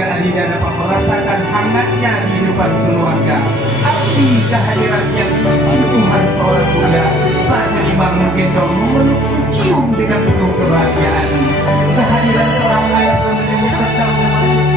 keluarga Adinda dapat merasakan hangatnya kehidupan keluarga. Arti kehadiran yang Tuhan seorang muda saat dibangun gendong memeluk cium dengan penuh kebahagiaan. Kehadiran seorang ayah menjadi serta